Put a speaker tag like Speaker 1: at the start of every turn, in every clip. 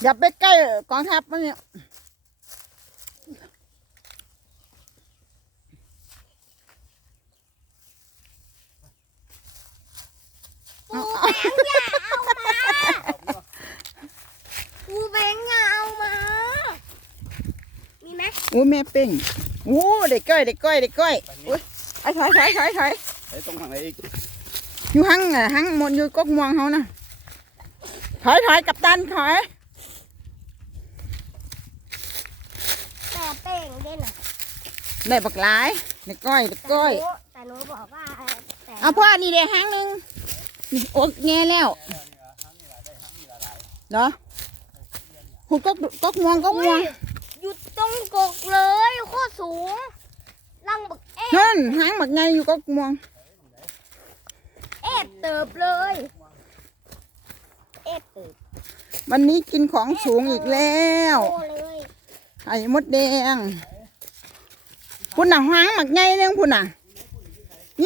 Speaker 1: อย่าไปใกล้กองทัพมันเนี่ย
Speaker 2: ปูแบงค์อย่าเอามามีไหม
Speaker 1: โอ้แม่เป้งโอ้เด็กก้อยอุ้ยไอ้ถอย
Speaker 3: ไอ้ตรงทางไหนอีก
Speaker 1: อยู่หั่งหมดอยู่ก๊กมวงเขานะถอยกับตันถอย
Speaker 2: แต่เป้งเด่นอ่ะ
Speaker 1: ได้บักหลายเด็กก้อย
Speaker 2: แต่หนูบอกว่า
Speaker 1: เอาพ่อนี่เดี๋ยวหั่งหนึ่งนี่โอ๊กแง่แล้วเหรอหุ่นก๊กมวง
Speaker 2: หยุดตรงกกเลยโคตรสูงลังบัก
Speaker 1: นั่นหั่งบักไงอยู่ก๊กมวง
Speaker 2: เติบเลยเติบ
Speaker 1: วันนี้กินของสูงอีกแล้วไข่มดแดงพุ่นน่ะหั่งบักไงเนี่ยพุ่นน่ะนี่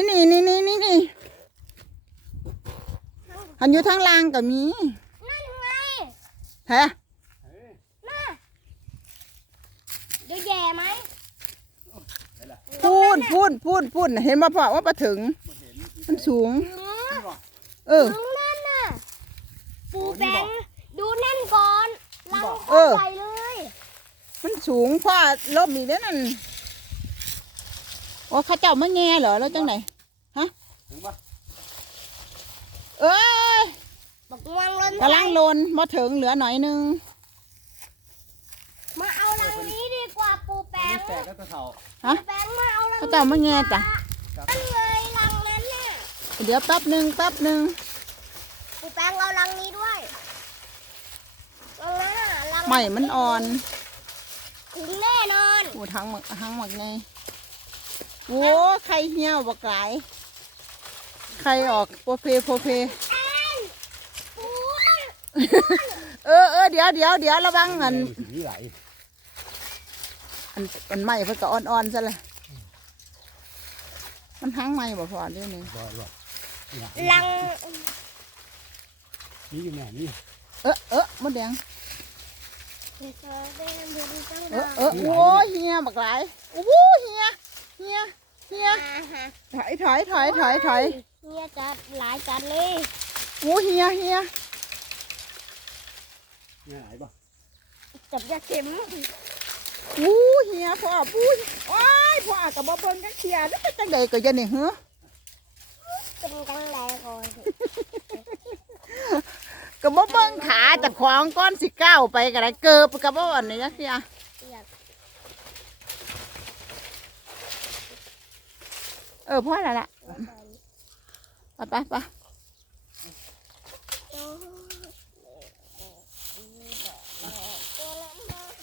Speaker 1: หันอยู่ทางล่างก็มี
Speaker 2: นั่นไง
Speaker 1: แท้
Speaker 2: น่ะเดี๋ยวแย่ไหม
Speaker 1: พูนเห็นมาเพราะว่าปะถึงมันสูง
Speaker 2: นั่นน่ะปูแบงดูนั่นก่อนลังเข้าไปเลย
Speaker 1: มันสูงพ่อล้มอีกแล้วนั่นโอ้ข้าเจ้ามาแง่เหรอแล้วจังไหนฮะเอ้ยกำลังลนมาถึงเหลือหน่อยนึง
Speaker 2: มาเอาลังนี้ดีกว่าปูแบง
Speaker 1: ฮะข้าเจ้ามาแง่จ้ะ
Speaker 2: นั่นเลยลังนั้นน่ะ
Speaker 1: เดี๋ยวแป๊บหนึ่ง
Speaker 2: ปูแบงเอาลังนี้ด้วยลัง
Speaker 1: ใหม่มันอ่อน
Speaker 2: ถึงแน่นอน
Speaker 1: โอ้ทั้งหมดไงโอ้ไข่เหี่ยวบักหลายไข่ออกโปเพเดี๋ยวระวังอันใหม่เพิ่งก็อ่อนซะเลยมันทั้งใหม่บ่พอเดี๋ยวนี้
Speaker 2: ลัง
Speaker 3: นี่อยู่ไหนนี่
Speaker 1: มดแดงโอ้เฮียบักหลายโอ้เฮียถอย
Speaker 2: เฮียจัดหลายจัดเลย
Speaker 1: โอ้เฮีย
Speaker 3: เนี่ยไหนบ่
Speaker 2: จับยาเข็ม
Speaker 1: โอ้เฮียพ่อปุ้ยโอ้ยพ่อกับบ่เบิ่งกันเชียร์นี่เป็นจังไดก็ยังนี่เหรอ
Speaker 2: เป็นจังไดก่อน
Speaker 1: ก็บ่เบิ่งขาจากของก้อนสิก้าวไปก็ได้เกิบกับบ่อันนี้จังซี่พ่อแล้วล่ะไป